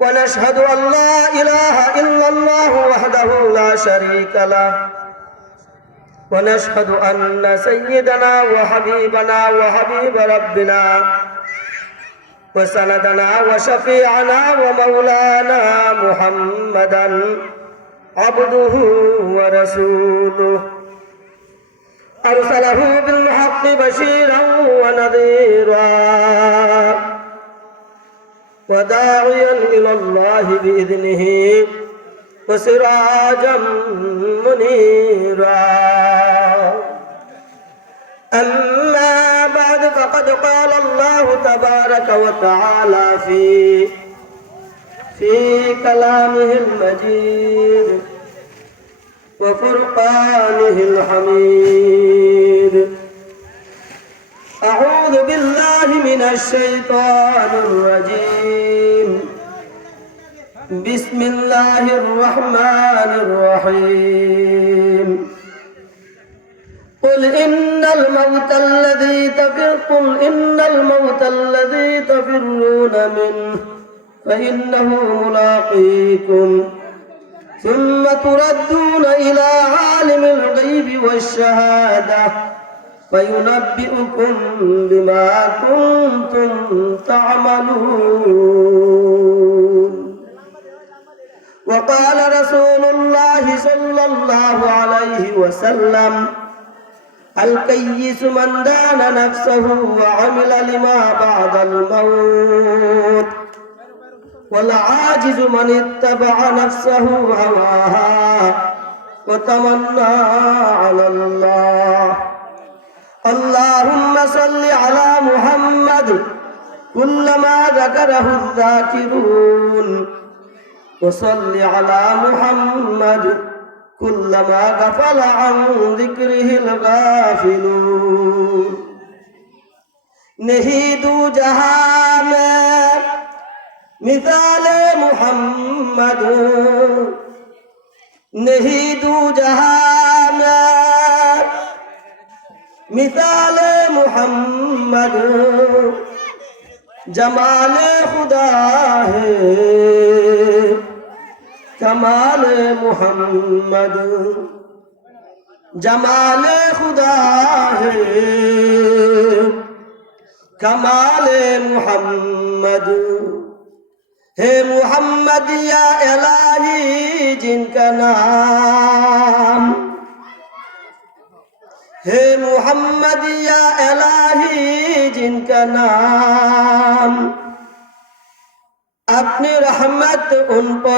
ونشهد أن لا إله إلا الله وحده لا شريك له. ونشهد أن سيدنا وحبيبنا وحبيب ربنا وسندنا وشفيعنا ومولانا محمدا عبده ورسوله. أرسله بالحق بشيرا ونذيرا. وداعيا إلى الله بإذنه وسراجا منيرا. أما بعد فقد قال الله تبارك وتعالى في في كلامه المجيد وفرقانه الحميد. أعوذ بالله من الشيطان الرجيم. بسم الله الرحمن الرحيم. قل إن الموت الذي تفر قل إن الموت الذي تفرون منه فإنه ملاقيكم. ثم تردون إلى عالم الغيب والشهادة. فينبئكم بما كنتم تعملون. وقال رسول الله صلى الله عليه وسلم الكيس من دان نفسه وعمل لما بعد الموت والعاجز من اتبع نفسه هواها وتمنى على الله. اللهم صل على محمد كلما ذكره الذاكرون وصل على محمد كلما غفل عن ذكره الغافلون नहीं दू जहां में मिसाल मोहम्मद नहीं दू जहां में মিতালে মোহাম্মদ। জমালে খুদা হে কমালে মোহাম্মদ। জমালে খুদা হে কমালে মোহাম্মদ। হে মোহাম্মদিয়া এলাহি জিনকা নাম। হে মুহাম্মদিয়া এলাহি, জিনকা নাম। আপনি রহমত উনপো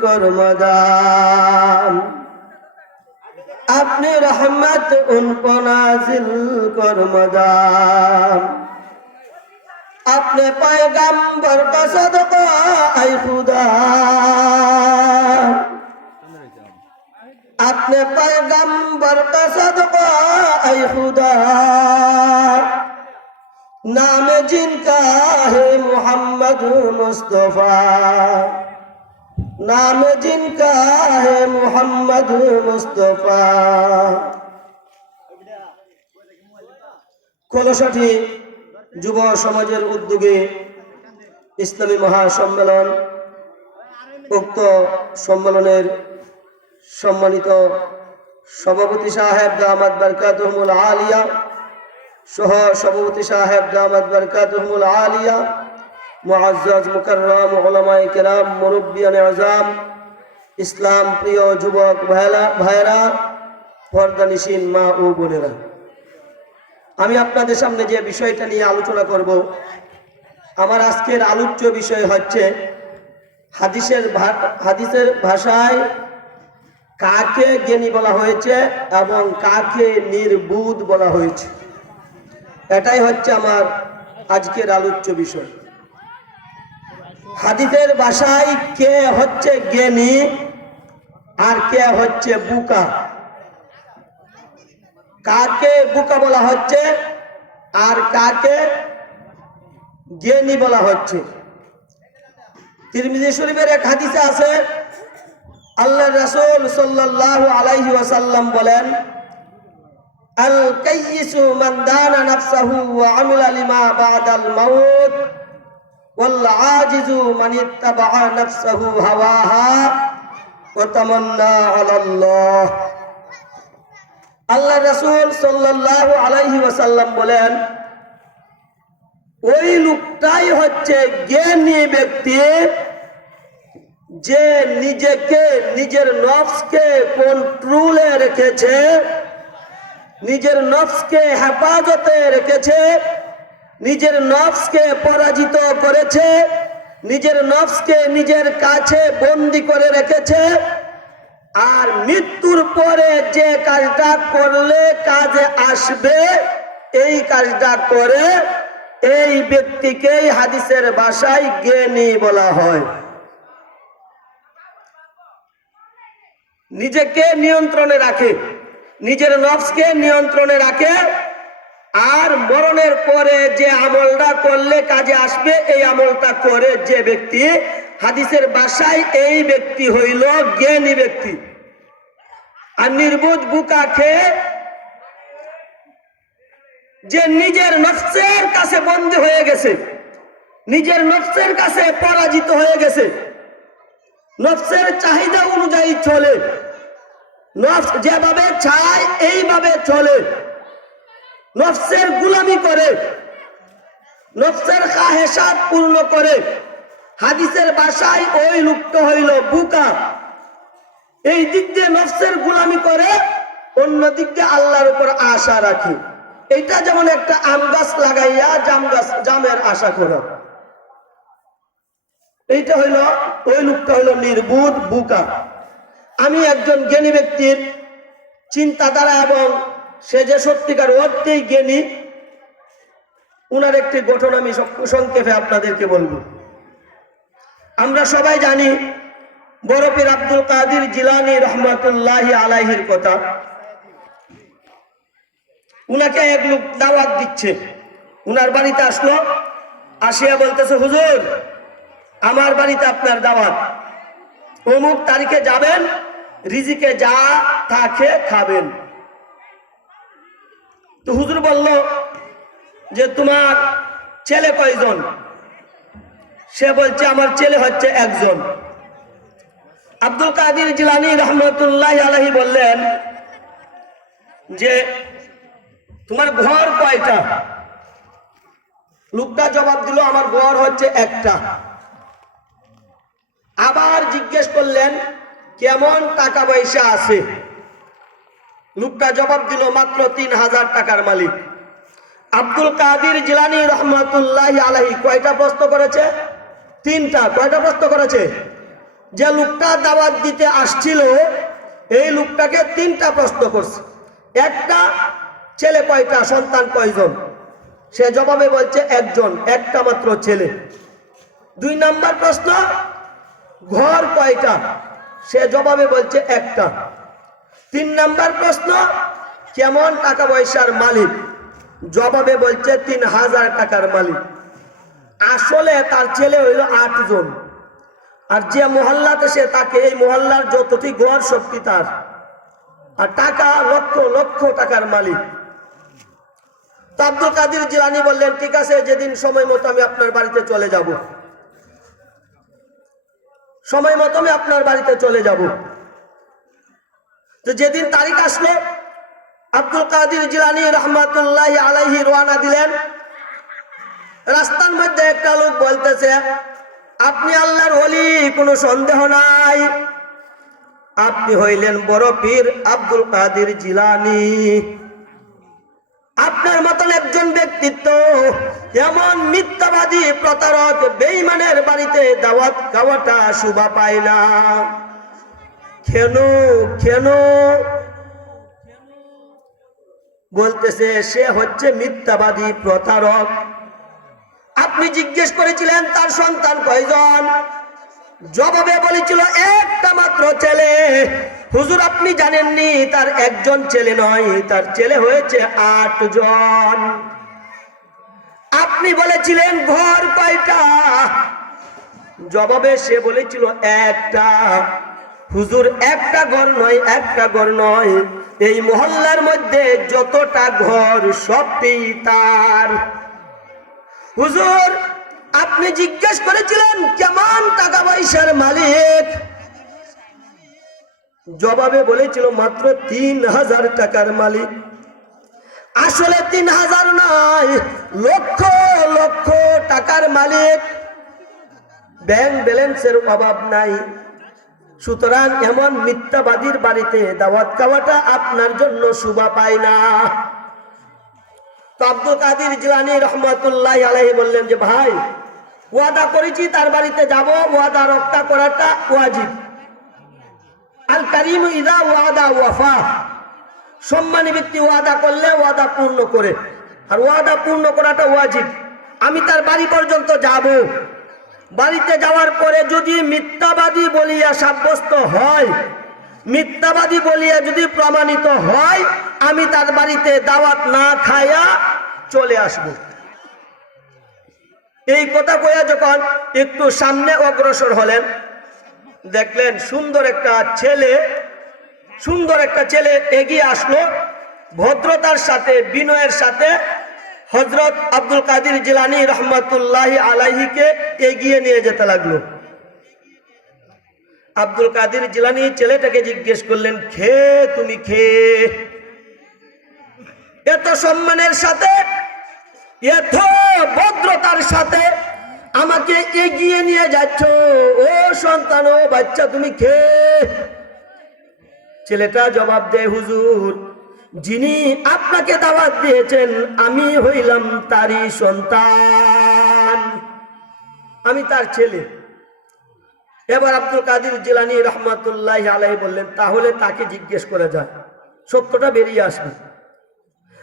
করমদান। আপনি রহমত উনপো নাজিল করমদান। আপনি পয়গাম্বর বসদ আই খুদা। আপনি পয়গম্বর কা সদক, আই খুদা নাম জিনকা হে মুহাম্মদ মুস্তফা। নাম জিনকা হে মুহাম্মদ মুস্তফা। কলসাঠি যুব সমাজের উদ্যোগে ইসলামী মহাসম্মেলন, উক্ত সম্মেলনের সম্মানিত সভাপতি সাহেব দামাদ বরকাতুহমুল আলিয়া, সহ সভাপতি সাহেব দামাদ বরকাতুহমুল আলিয়া, মুআজ্জাজ মুকাররম উলামায়ে কেরাম, মুরব্বিয়ানে আজাম ইসলাম প্রিয় যুবক ভাইরা ভাইরা পর্দানিসীন মা ও বোনেরা। আমি আপনাদের সামনে যে বিষয়টা নিয়ে আলোচনা করব, আমার আজকের আলোচ্য বিষয় হচ্ছে হাদিসের হাদিসের ভাষায় কাকে জ্ঞানী বলা হয়েছে এবং কাকে নির্বুধ বলা হয়েছে? এটাই হচ্ছে আমার আজকের আলোচ্য বিষয়। হাদিসের ভাষায় কে হচ্ছে জ্ঞানী আর কে হচ্ছে বুকা? কাকে বুকা বলা হচ্ছে আর কাকে জ্ঞানী বলা হচ্ছে? তিরমিজি শরীফের এক হাদিসে আছে আল্লাহ রাসূল সাল্লাল্লাহু আলাইহি ওয়াসাল্লাম বলেন, আল কাইয়িসু মান দানা নাফসাহু ওয়া আমিলা লিমা বাদাল মাউত, ওয়াল আজিজু মান ইত্তাবাআ নাফসাহু হাওয়াহা, ওয়া তামান্না আলাল্লাহ। আল্লাহ রাসূল সাল্লাল্লাহু আলাইহি ওয়াসাল্লাম বলেন, ওই লোকটাই হচ্ছে জ্ঞানী ব্যক্তি যে নিজেকে, নিজের নফসকে কন্ট্রোলে রেখেছে, নিজের নফসকে হেফাজতে রেখেছে, নিজের নফসকে পরাজিত করেছে, নিজের নফসকে নিজের কাছে বন্দি করে রেখেছে, আর মৃত্যুর পরে যে কাজটা করলে কাজে আসবে, এই কাজটা করে এই ব্যক্তিকেই হাদিসের ভাষায় জ্ঞানী বলা হয়। নিজেকে নিয়ন্ত্রণে রাখে, নিজের নফসকে নিয়ন্ত্রণে রাখে, আর মরণের পরে যে আমলটা করলে কাজে আসবে, এই আমলটা করে যে ব্যক্তি, হাদিসের বাসায় এই ব্যক্তি হইল জ্ঞানী ব্যক্তি। আর নির্বোধ বুকা খেয়ে যে নিজের নফসের কাছে বন্দী হয়ে গেছে, নিজের নফসের কাছে পরাজিত হয়ে গেছে নফসের চাহিদা অনুযায়ী চলে। নফস যেভাবে চায়, এইভাবে চলে। নফসের গুলামি করে। নফসের কাহেসাত পূর্ণ করে। হাদিসের বাসায় ওই লুপ্ত হইল বুকা। এই দিক দিয়ে নফসের গুলামি করে, অন্য দিক দিয়ে আল্লাহর উপর আশা রাখে। এটা যেমন একটা আম গাছ লাগাইয়া জাম গাছ জামের আশা করো। এইটা হইল, ওই লোকটা হইল নির্বুধ বুকা। আমি একজন জ্ঞানী ব্যক্তির চিন্তাধারা এবং সে যে সত্যিকার অর্থেই জ্ঞানী, উনার একটি গঠন আমি সংক্ষেপে আপনাদেরকে বলব। আমরা সবাই জানি, বরফির আব্দুল কাদির জিলানি রহমতুল্লাহ আলাইহির কথা। উনাকে এক লোক দাওয়াত দিচ্ছে। উনার বাড়িতে আসলো, আসিয়া বলতেছে, হুজুর আমার বাড়িতে আপনার দাওয়াত। অমুক তারিখে যাবেন, রিজিকে যা থাকে খাবেন। তো হুজুর বলল যে, তোমার ছেলে কয়জন? সে বলছে, আমার ছেলে হচ্ছে একজন। আব্দুল কাদির জিলানি রহমতুল্লাহ আলহী বললেন যে, তোমার ঘর কয়টা? লোকটা জবাব দিল, আমার ঘর হচ্ছে একটা। আবার জিজ্ঞেস করলেন, কেমন টাকা পয়সা আছে? লোকটা জবাব দিল, মাত্র তিন হাজার টাকার মালিক। আব্দুল কাদির জিলানি রহমতুল্লাহ আলাহি কয়টা প্রশ্ন করেছে? তিনটা। কয়টা প্রশ্ন করেছে? যে লোকটা দাওয়াত দিতে আসছিল, এই লোকটাকে তিনটা প্রশ্ন করছে। একটা, ছেলে কয়টা, সন্তান কয়জন? সে জবাবে বলছে, একজন, একটা মাত্র ছেলে। দুই নাম্বার প্রশ্ন ঘর কয়টা? সে জবাবে বলছে একটা। তিন নাম্বার প্রশ্ন, কেমন টাকা পয়সার মালিক? জবাবে বলছে তিন হাজার টাকার মালিক। আসলে তার ছেলে হইল আটজন আর যে মহল্লাতে সে তাকে এই মহল্লার যতটি ঘর শক্তি তার। আর টাকা লক্ষ লক্ষ টাকার মালিক। আব্দুল কাদির জিলানি বললেন, ঠিক আছে, যেদিন সময় মতো আমি আপনার বাড়িতে চলে যাব। সময় মতো আমি আপনার বাড়িতে চলে যাব। তো যেদিন তারিখ আসলো আব্দুল কাদির জিলানি রহমাতুল্লাহ আলাইহি রওয়ানা দিলেন। রাস্তার মধ্যে একটা লোক বলতেছে, আপনি আল্লাহর হলি কোনো সন্দেহ নাই। আপনি হইলেন বড় পীর আব্দুল কাদির জিলানি। আপনার মতন একজন ব্যক্তিত্ব এমন মিথ্যাবাদী প্রতারক বেইমানের বাড়িতে দাওয়াত খাওয়াটা শুভা পায় না। কেন কেন বলতেছে, সে হচ্ছে মিথ্যাবাদী প্রতারক। আপনি জিজ্ঞেস করেছিলেন, তার সন্তান কয়জন? জবাবে বলেছিল, একটা মাত্র ছেলে। হুজুর, আপনি জানেননি, তার একজন ছেলে নয়, তার ছেলে হয়েছে আট জন আপনি বলেছিলেন, ঘর কয়টা? জবাবে সে বলেছিল, একটা। হুজুর, একটা ঘর নয়, একটা ঘর নয়। এই মহল্লার মধ্যে যতটা ঘর সবটি তার। হুজুর, আপনি জিজ্ঞেস করেছিলেন, কেমন টাকা পয়সার মালিক? জবাবে বলেছিল, মাত্র তিন হাজার টাকার মালিক। আসলে তিন হাজার নয়, লক্ষ লক্ষ টাকার মালিক। ব্যাংক ব্যালেন্সের অভাব নাই। সুতরাং এমন মিথ্যাবাদীর বাড়িতে দাওয়াত খাওয়াটা আপনার জন্য শুভা পায় না। আব্দুল কাদির রহমতুল্লাহ আলাহি বললেন যে, ভাই, ওয়াদা করেছি, তার বাড়িতে যাব। ওয়াদা রক্ষা করাটা ওয়াজিব। আল করিম ইদা ওয়াদা ওয়াফা। সম্মানী ব্যক্তি ওয়াদা করলে ওয়াদা পূর্ণ করে। আর ওয়াদা পূর্ণ করাটা ওয়াজিব। আমি তার বাড়ি পর্যন্ত যাব। বাড়িতে যাওয়ার পরে যদি মিথ্যাবাদী বলিয়া সাব্যস্ত হয়, মিথ্যাবাদী বলিয়া যদি প্রমাণিত হয়, আমি তার বাড়িতে দাওয়াত না খাইয়া চলে আসব। এই কথা কইয়া যখন একটু সামনে অগ্রসর হলেন, দেখলেন সুন্দর একটা ছেলে, সুন্দর একটা ছেলে এগিয়ে আসলো। ভদ্রতার সাথে, বিনয়ের সাথে হজরত আব্দুল কাদির জিলানি রহমতুল্লাহ আলাহিকে এগিয়ে নিয়ে যেতে লাগল। আব্দুল কাদির জিলানি ছেলেটাকে জিজ্ঞেস করলেন, খে, তুমি খে? এত সম্মানের সাথে, এত ভদ্রতার সাথে আমাকে এগিয়ে নিয়ে যাচ্ছ? ও সন্তান, ও বাচ্চা, তুমি খে? ছেলেটা জবাব দেয়, হুজুর যিনি আপনাকে দাওয়াত দিয়েছেন, আমি হইলাম তারই সন্তান। আমি তার ছেলে। এবার আব্দুল কাদির জিলানি রহমাতুল্লাহ আলাই বললেন, তাহলে তাকে জিজ্ঞেস করে যায় সত্যটা বেরিয়ে আসবে।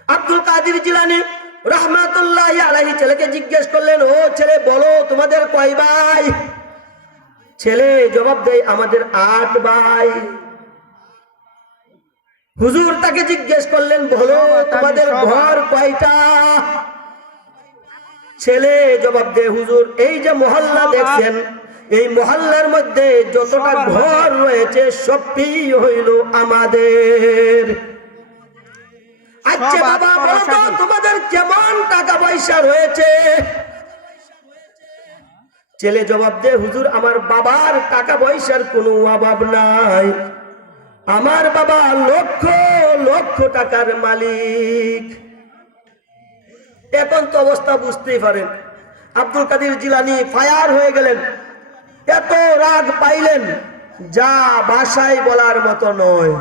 আব্দুল কাদির জিলানি রহমাতুল্লাহ আলাহি ছেলেকে জিজ্ঞেস করলেন, ও ছেলে, বলো তোমাদের কয় ভাই? ছেলে জবাব দেয়, আমাদের আট ভাই। হুজুর তাকে জিজ্ঞেস করলেন বলো তোমাদের ঘর কয়টা? ছেলে জবাব দে হুজুর এই যে মহল্লা দেখছেন এই মহল্লার মধ্যে যতটা ঘর রয়েছে সবটি হইল আমাদের। আচ্ছা বাবা বলো তোমাদের কেমন টাকা পয়সা রয়েছে? ছেলে জবাব দে হুজুর আমার বাবার টাকা পয়সার কোনো অভাব নাই। আমার বাবা লক্ষ লক্ষ টাকার মালিক। এখন তো অবস্থা বুঝতেই পারেন। আব্দুল কাদির জিলানি ফায়ার হয়ে গেলেন। এত রাগ পাইলেন, যা ভাষায় বলার মতো নয়।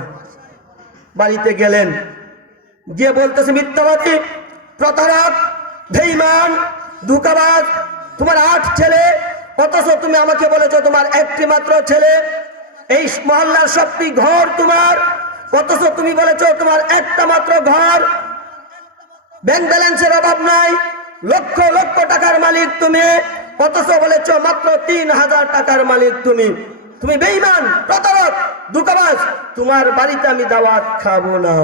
বাড়িতে গেলেন, গিয়ে বলতেছে, মিথ্যাবাদী, প্রতারক ধৈমান দুকাবাজ তোমার আট ছেলে, অথচ তুমি আমাকে বলেছ তোমার একটি মাত্র ছেলে এই মহল্লার সবটি ঘর তোমার, অথচ তুমি বলেছ তোমার একটা মাত্র ঘর। ব্যাংক ব্যালেন্সের অভাব নাই, লক্ষ লক্ষ টাকার মালিক তুমি, অথচ বলেছ মাত্র তিন হাজার টাকার মালিক তুমি। তুমি বেইমান প্রতারক দুকাবাজ তোমার বাড়িতে আমি দাওয়াত খাব না।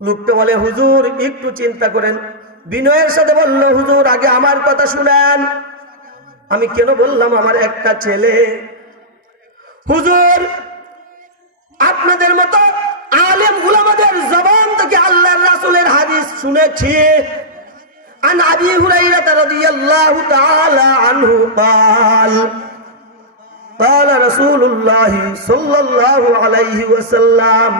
লোকটা বলে, হুজুর, একটু চিন্তা করেন। বিনয়ের সাথে বলল, হুজুর, আগে আমার কথা শুনেন। আমি কেন বললাম, আমার একটা ছেলে হুজুর আপনাদের মতো আলেম গুলামাদের জবান থেকে আল্লাহর রাসূলের হাদিস শুনেছি عن ابي هريره رضي الله تعالى عنه قال قال رسول الله صلى الله عليه وسلم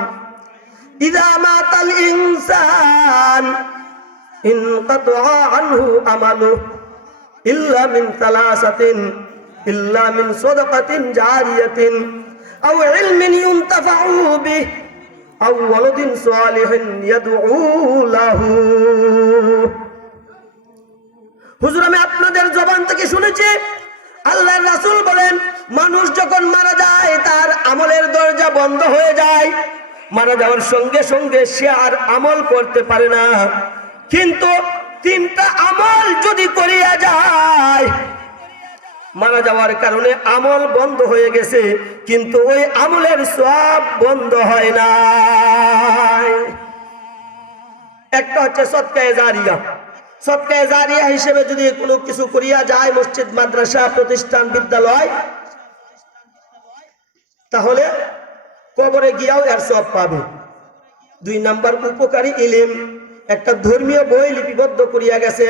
اذا مات الانسان انقطع عنه عمله الا من ثلاثه الا من صدقه جاريه او علم ينتفع به او ولد صالح يدعو له হুজুর আমি আপনাদের জবান থেকে শুনেছি আল্লাহ রাসূল বলেন মানুষ যখন মারা যায় তার আমলের দরজা বন্ধ হয়ে যায় মারা যাওয়ার সঙ্গে সঙ্গে সে আর আমল করতে পারে না কিন্তু তিনটা আমল যদি করিয়া যায় মারা যাওয়ার কারণে আমল বন্ধ হয়ে গেছে, কিন্তু ওই আমলের সব বন্ধ হয় না একটা হচ্ছে সৎকায় জারিয়া। সৎকায় জারিয়া হিসেবে যদি কোনো কিছু করিয়া যায়, মসজিদ, মাদ্রাসা, প্রতিষ্ঠান, বিদ্যালয়, তাহলে কবরে গিয়াও এর সব পাবে। দুই নাম্বার উপকারী ইলিম, একটা ধর্মীয় বই লিপিবদ্ধ করিয়া গেছে,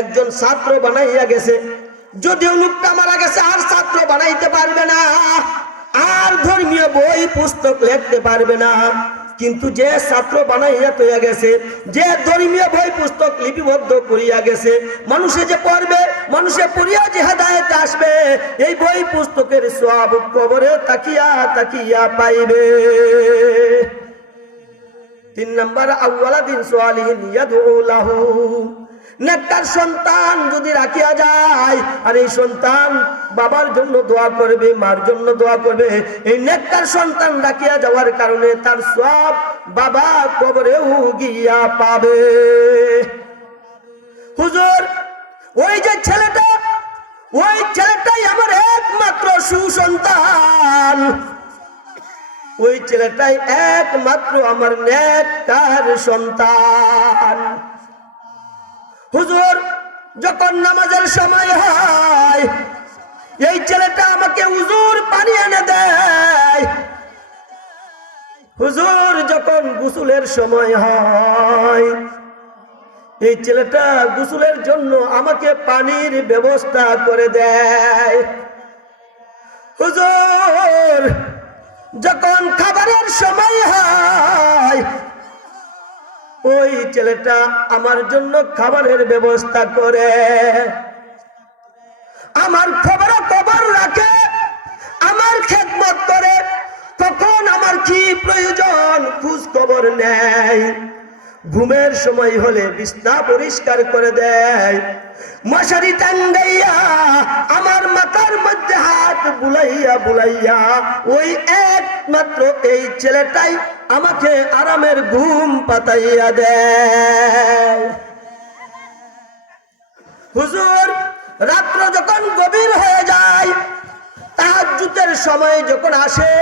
একজন ছাত্র বানাইয়া গেছে যদিও লোকটা মারা গেছে, আর ছাত্র বানাইতে পারবে না, আর ধর্মীয় বই, পুস্তক লিখতে পারবে না। কিন্তু যে ছাত্র বানাইয়া তৈয়া গেছে, যে ধর্মীয় বই, পুস্তক লিপিবদ্ধ করিয়া গেছে, মানুষে যে পড়বে, মানুষে পড়িয়া যে হেদায়তে আসবে, এই বই, পুস্তকের সব কবরে তাকিয়া তাকিয়া পাইবে। তিন নম্বর আউ্লাদিন সোয়ালিহিন ইয়াদউ লাহু নেককার সন্তান যদি রাখিয়া যায়, আর এই সন্তান বাবার জন্য দোয়া করবে, মার জন্য দোয়া করবে, এই নেককার সন্তান রাখিয়া যাওয়ার কারণে তার সব বাবা কবরেও গিয়া পাবে। হুজুর, ওই যে ছেলেটা, ওই ছেলেটাই আমার একমাত্র সুসন্তান। ওই ছেলেটাই একমাত্র আমার নেককার সন্তান। হুজুর, যখন নামাজের সময় হয়, এই ছেলেটা আমাকে হুজুর পানি এনে দেয়। হুজুর, যখন গুসুলের সময় হয়, এই ছেলেটা গুসুলের জন্য আমাকে পানির ব্যবস্থা করে দেয়। হুজুর, যখন খাবারের সময় হয় ওই ছেলেটা আমার জন্য খাবারের ব্যবস্থা করে। আমার খবর খবর রাখে, আমার খেদমত করে। তখন আমার কি প্রয়োজন? খোঁজ খবর নেয়। ঘুমের সময় হলে বিছনা পরিষ্কার করে দেয়। মশারি টাঙ্গাইয়া আমার মাথার মধ্যে হাত বুলাইয়া বুলাইয়া ওই একমাত্র এই ছেলেটাই আমাকে আরামের ঘুম পাতাইয়া দেয়। হুজুর, রাত্র যখন গভীর হয়ে যায়, তাহাজ্জুদের সময় যখন আসে,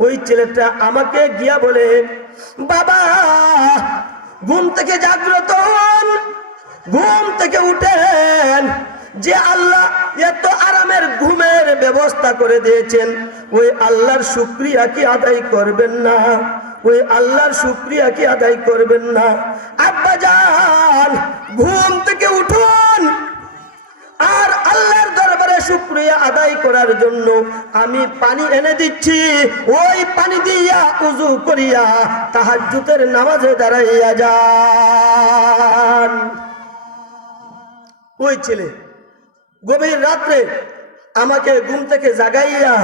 ওই ছেলেটা আমাকে গিয়া বলে, বাবা, ঘুম থেকে জাগ্রত ঘুম থেকে উঠেন। যে আল্লাহ এত আরামের ঘুমের ব্যবস্থা করে দিয়েছেন, ওই আল্লাহর শুক্রিয়া কি আদায় করবেন না? ওই আল্লাহর শুক্রিয়া কি আদায় করবেন না? আব্বা যান ঘুম থেকে উঠুন। আর আল্লাহর দরবারে শুক্রিয়া আদায় করার জন্য আমি পানি এনে দিচ্ছি। ওই পানি দিয়া উজু করিয়া তাহাজ্জুদের নামাজে দাঁড়াইয়া যান। ওই ছেলে গভীর রাত্রে আমাকে ঘুম থেকে জাগাইয়া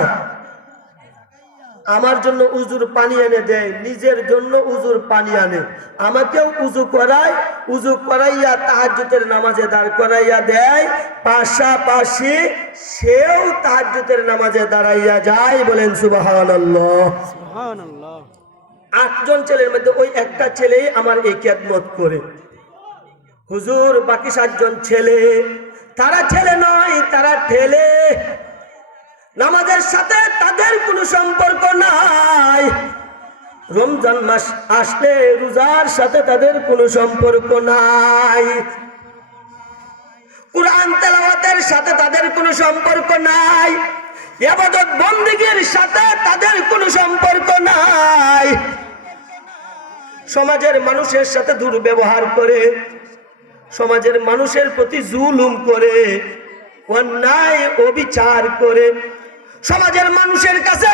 আমার জন্য উজুর পানি এনে দেয় নিজের জন্য উজুর পানি আনে। আমাকেও উজু করায় উজু করাইয়া তাহাজ্জুদের নামাজে দাঁড় করাইয়া দেয়। পাশাপাশি সেও তাহাজ্জুদের নামাজে দাঁড়াইয়া যায় বলেন সুবহানাল্লাহ। আটজন ছেলের মধ্যে ওই একটা ছেলেই আমার এই খেদমত করে। হুজুর বাকি সাতজন ছেলে তারা ছেলে নয়, তারা ঠেলে। নামাজের সাথে তাদের কোনো সম্পর্ক নাই। রমজান মাস আসলে রোজার সাথে তাদের কোনো সম্পর্ক নাই। কোরআন তেলাওয়াতের সাথে তাদের কোনো সম্পর্ক নাই। এবাদত বন্দিগির সাথে তাদের কোনো সম্পর্ক নাই। সমাজের মানুষের সাথে দুর্ব্যবহার করে সমাজের মানুষের প্রতি জুলুম করে, অন্যায়, অবিচার করে। সমাজের মানুষের কাছে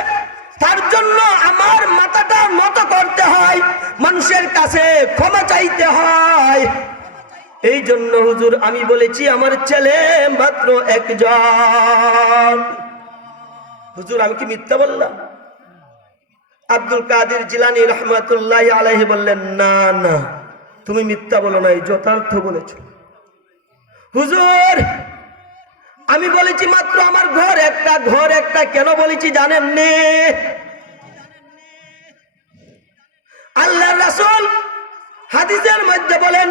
তার জন্য আমার মাথাটা নত করতে হয়, মানুষের কাছে ক্ষমা চাইতে হয়। এই জন্য হুজুর, আমি বলেছি আমার ছেলে মাত্র একজন। হুজুর, আমি কি মিথ্যা বললাম? আব্দুল কাদের জিলানি রহমতুল্লাহ আলাইহি বললেন, না না। তুমি মিথ্যা বলো নাই, যথার্থ বলেছ। হুজুর, আমি বলেছি মাত্র আমার ঘর একটা ঘর একটা কেন বলেছি জানেন নে? আল্লাহ রাসূল হাদিসের মধ্যে বলেন,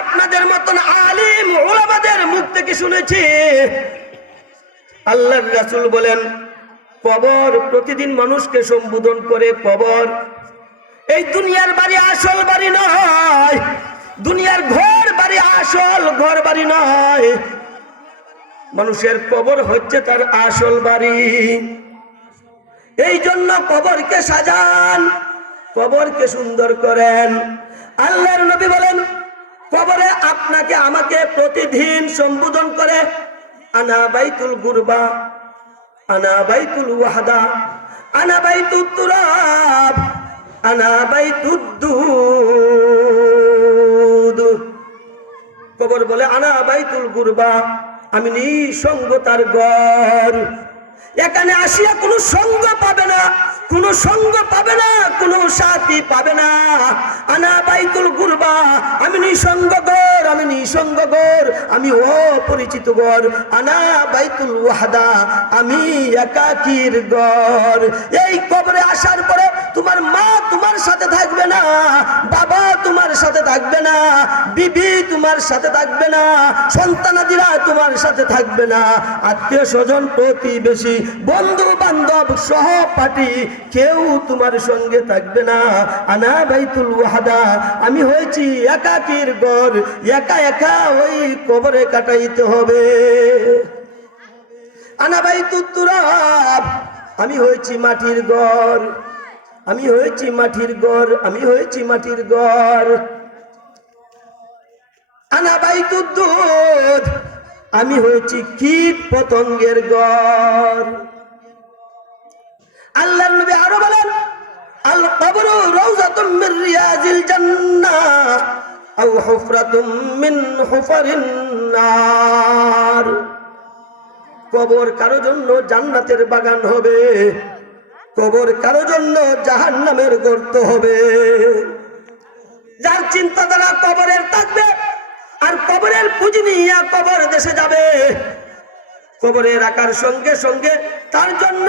আপনাদের মতন আলিম ওলামাদের মুখ থেকে শুনেছি। আল্লাহ রাসুল বলেন, কবর প্রতিদিন মানুষকে সম্বোধন করে, কবর এই দুনিয়ার বাড়ি আসল বাড়ি নয়। দুনিয়ার ঘর বাড়ি আসল ঘর বাড়ি নয়। মানুষের কবর হচ্ছে তার আসল বাড়ি। এই জন্য কবরকে সাজান, কবরকে সুন্দর করেন। আল্লাহর নবী বলেন, কবরে আপনাকে, আমাকে প্রতিদিন সম্বোধন করে, আনা বাইতুল গুরবা, আনা বাইতুল ওয়াহাদা, আনা বাইতুল তুরাব। কবর বলে, আনা বাইতুল গুরবা, আমি নিঃসঙ্গ তার ঘর। এখানে আসিয়া কোনো সঙ্গ পাবে না, কোনো সঙ্গ পাবে না, কোনো সাথী পাবে না। আনা বাইতুল গুরবা, আমি নিঃসঙ্গ গর আমি নিঃসঙ্গ গর আমি অপরিচিত গর আনা বাইতুল ওয়াহাদা, আমি একাকির গর এই কবরে আসার পরে তোমার মা তোমার সাথে থাকবে না, বাবা তোমার সাথে থাকবে না, বিবি তোমার সাথে থাকবে না, সন্তানাদিরা তোমার সাথে থাকবে না। আত্মীয় স্বজন, প্রতিবেশী বন্ধু বান্ধব সহপাঠী, কেউ তোমার সঙ্গে থাকবে না। আনা বাইতুল ওয়াহাদা, আমি হয়েছি একাকির গর একা একা ওই কবরে কাটাইতে হবে। আনা বাইতুল তুরাব, আমি হয়েছি মাটির ঘর। আমি হয়েছি মাটির ঘর আমি হয়েছি মাটির ঘর আনা বাইতুল দুধ আমি হয়েছি কীট পতঙ্গের ঘর আল্লাহর নবী আরও বলেন, আল কবরু রাউজাতুম মিন রিয়াজিল জান্নাহ আও হুফরাতুম মিন হুফারিন নার। কবর কারও জন্য জান্নাতের বাগান হবে। কবর কারও জন্য জাহান্নামের গর্ত হবে। যার চিন্তাধারা কবরের থাকবে, আর কবরের পুঁজি নিয়ে কবর দেশে যাবে। কবরে রাখার সঙ্গে সঙ্গে তার জন্য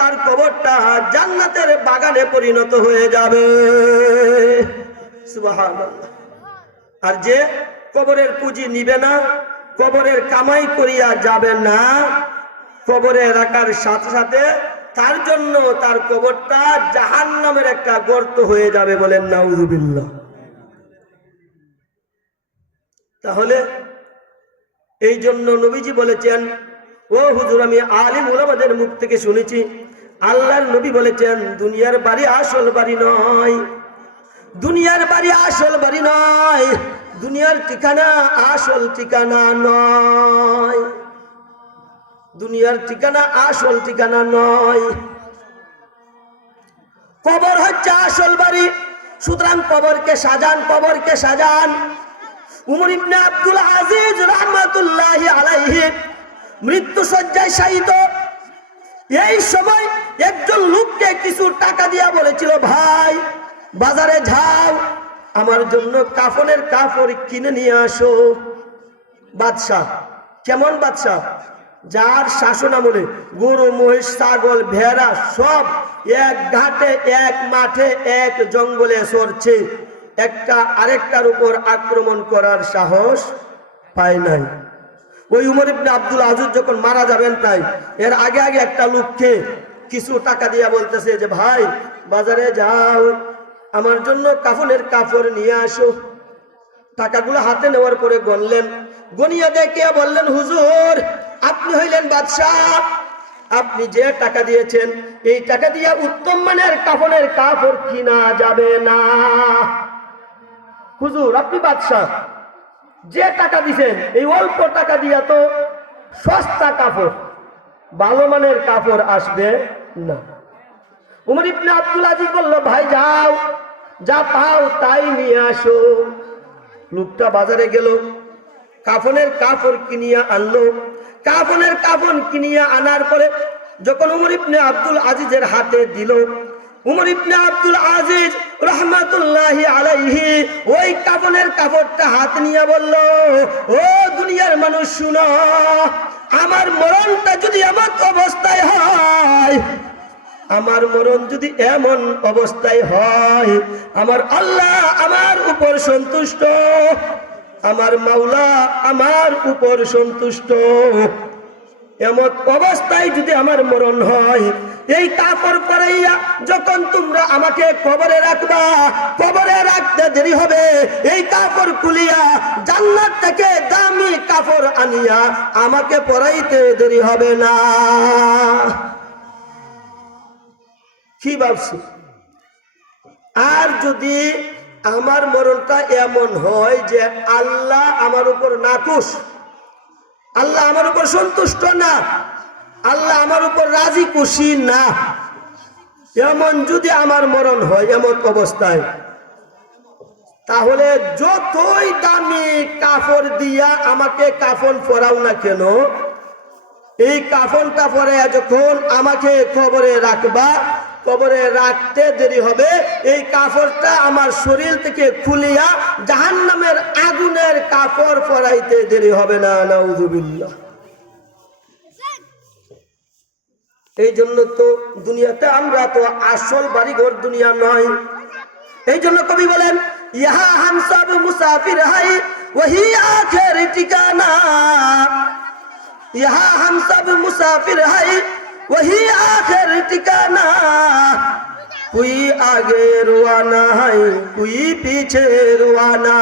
তার কবরটা জান্নাতের বাগানে পরিণত হয়ে যাবে। আর যে কবরের পুঁজি নিবে না, কবরের কামাই করিয়া যাবে না কবরে রাখার সাথে সাথে তার জন্য তার কবরটা জাহান নামের একটা গর্ত হয়ে যাবে বলেন নাউজুবিল্লাহ। তাহলে এই জন্য নবীজি বলেছেন, ও হুজুর, আমি আলিম উলামাদের মুখ থেকে শুনেছি, আল্লাহর নবী বলেছেন, দুনিয়ার বাড়ি আসল বাড়ি নয়, দুনিয়ার বাড়ি আসল বাড়ি নয়, দুনিয়ার ঠিকানা আসল ঠিকানা নয়। দুনিয়ার ঠিকানা আসল ঠিকানা নয়। কবর হচ্ছে আসল বাড়ি। সুতরাং কবরকে সাজান কবরকে সাজান। উমর ইবনে আব্দুল আজিজ রহমাতুল্লাহি আলাইহি মৃত্যু সজ্জায় শায়িত। এই সময় একজন লোককে কিছু টাকা দিয়া বলেছিল, ভাই, বাজারে যাও, আমার জন্য কাফনের কাপড় কিনে নিয়ে আসো। বাদশাহ, কেমন বাদশাহ? যার শাসন আমলে গরু, মহিষ, ছাগল, ভেড়া সব এক ঘাটে, এক মাঠে, এক জঙ্গলে সরছে। একটা আরেকটার উপর আক্রমণ করার সাহস পায় নাই। ওই উমর ইবনে আব্দুল আজুজ যখন মারা যাবেন তাই এর আগে আগে একটা লোককে কিছু টাকা দিয়া বলতেছে যে, ভাই, বাজারে যাও, আমার জন্য কাফনের কাপড় নিয়ে আসো। টাকাগুলো হাতে নেওয়ার পরে গনলেন গনিয়া দেখে বললেন, হুজুর আপনি হইলেন বাদশাহ। আপনি যে টাকা দিয়েছেন, এই টাকা দিয়া উত্তম মানের কাফনের কাপড় কিনা যাবে না। হুজুর, আপনি বাদশাহ, যে টাকা দিছেন, এই অল্প টাকা দিয়া তো সস্তা কাপড় ভালো মানের কাপড় আসবে না। উমর ইবনে আব্দুল আজিজ বলল, ভাই, যাও, যা পাও তাই নিয়ে আসো। লোকটা বাজারে গেল, কাফনের কাপড় কিনিয়া আনলো। কাফনের কাফন কিনিয়া আনার পরে যখন উমর ইবনে আব্দুল আজিজের হাতে দিল, উমর ইবনে আব্দুল আজিজ রহমাতুল্লাহি আলাইহি ওই কাফনের কাপড়টা হাত নিয়ে বলল, ও দুনিয়ার মানুষ, শুনো, আমার মরণটা যদি এমন অবস্থায় হয়, আমার মরণ যদি এমন অবস্থায় হয়, আমার আল্লাহ আমার উপর সন্তুষ্ট আমার মাওলা আমার উপর সন্তুষ্ট। এমত অবস্থায় যদি আমার মরণ হয়, এই কাপড় পরাইয়া যখন তোমরা আমাকে কবরে রাখবা, কবরে রাখতে দেরি হবে। এই কাপড় খুলিয়া জান্নাত থেকে দামি কাপড় আনিয়া আমাকে পরাইতে দেরি হবে না। কি ভাবছি? আর যদি আমার মরণটা এমন হয় যে আল্লাহ আমার উপর নাকুশ আল্লাহ আমার উপর সন্তুষ্ট না। আল্লাহ আমার উপর রাজি খুশি না। এমন যদি আমার মরণ হয়, এমন অবস্থায়, তাহলে যতই দামি কাপড় দিয়া আমাকে কাফন পরাও না কেন, এই কাফনটা পরে যখন আমাকে কবরে রাখবা কবরে রাখতে দেরি হবে। এই কাপড়টা আমার শরীর থেকে খুলিয়া জাহান নামের আগুনের কাপড় পরাইতে দেরি হবে না, নাউজুবিল্লাহ। এই জন্য তো দুনিয়াতে আমরা তো আসল বাড়িঘর দুনিয়া নয়। এই জন্য কবি বলেন, ইহা হাম সব মুসাফির হাই, ওহি আখের ঠিকানা। ইহা হাম সব মুসাফির হাই वही आखिर ठिकाना। कोई आगे रुआना है, कोई पीछे रुआना।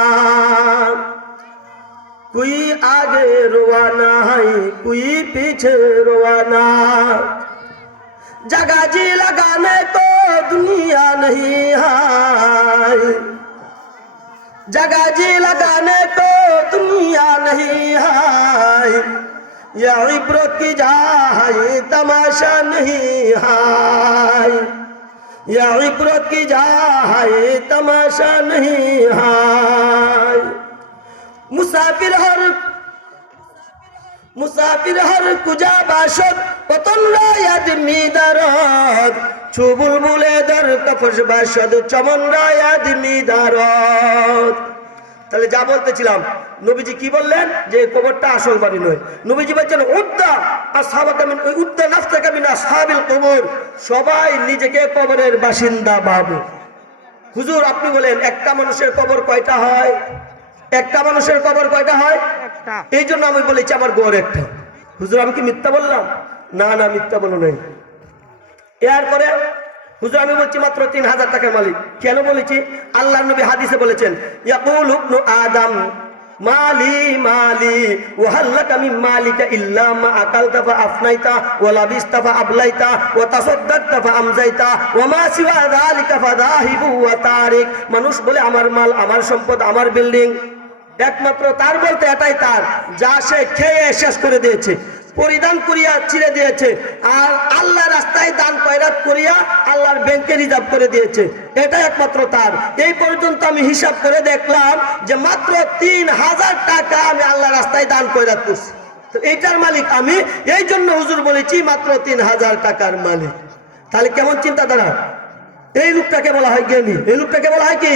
कोई आगे रुआना है, कोई पीछे रुआना। जगह जी लगाने को दुनिया नहीं है। जगह जी लगाने को दुनिया नहीं है। یا عبرت کی جائے تماشا نہیں ہائے یا عبرت کی جائے تماشا نہیں ہائے مسافر ہر মুসাফির হর কুজা বাসত পতন রায়াত মিদারত ছুবুল মুলে দর কফস বাসদ চমন রায়াত মিদারত তাহলে যা বলতেছিলাম নবীজি কি বললেন? যে কবরটা আসল বাড়ি নয়। নবীজি বলছেন উদ্দা আর সাহাবাকামিন ওই উদ্দা নাফতাকামিন আসহাবিল কবর। সবাই নিজেকে কবরের বাসিন্দা বাবু। হুজুর আপনি বলেন একটা মানুষের কবর কয়টা হয়? একটা মানুষের কবর কয়টা হয়? এই জন্য আমি বলেছি আমার গড় একটা। হুজুর আমি কি মিথ্যা বললাম? না না মিথ্যা বলো নাই। এরপরে হুজুর, আমি বলছি মাত্র তিন হাজার টাকার মালিক। কেন বলেছি? আল্লাহ নবী হাদিসে বলেছেন, ইয়াকুল ইবনু আদম, মালি মালি, ওয়াহাল্লাকা মিন মালিকা ইল্লা মা আকালতা আফনাইতা, ওয়া লাবিসতা ফা আবলাইতা, ওয়া তাসাদ্দাকতা ফা আমজাইতা, ওয়া মা সিওয়া যালিকা ফাদাহিবু ওয়া তারিক। মানুষ বলে, আমার মাল, আমার সম্পদ, আমার বিল্ডিং। একমাত্র তার বলতে এটাই তার, যা সে খেয়ে শেষ করে দিয়েছে। পরিধান করিয়া ছিঁড়ে দিয়েছে। আর আল্লাহ রাস্তায় দান কয়রাত করিয়া আল্লাহর ব্যাংকে রিজার্ভ করে দিয়েছে। এটা একমাত্র তার। এই পর্যন্ত আমি হিসাব করে দেখলাম যে মাত্র তিন হাজার টাকা আমি আল্লাহ রাস্তায় দান কয়রাত করছি। তো এইটার মালিক আমি। এই জন্য হুজুর বলেছি মাত্র তিন হাজার টাকার মালিক। তাহলে কেমন চিন্তাধারা? এই লোকটাকে বলা হয় জ্ঞানী। এই লোকটাকে বলা হয় কি?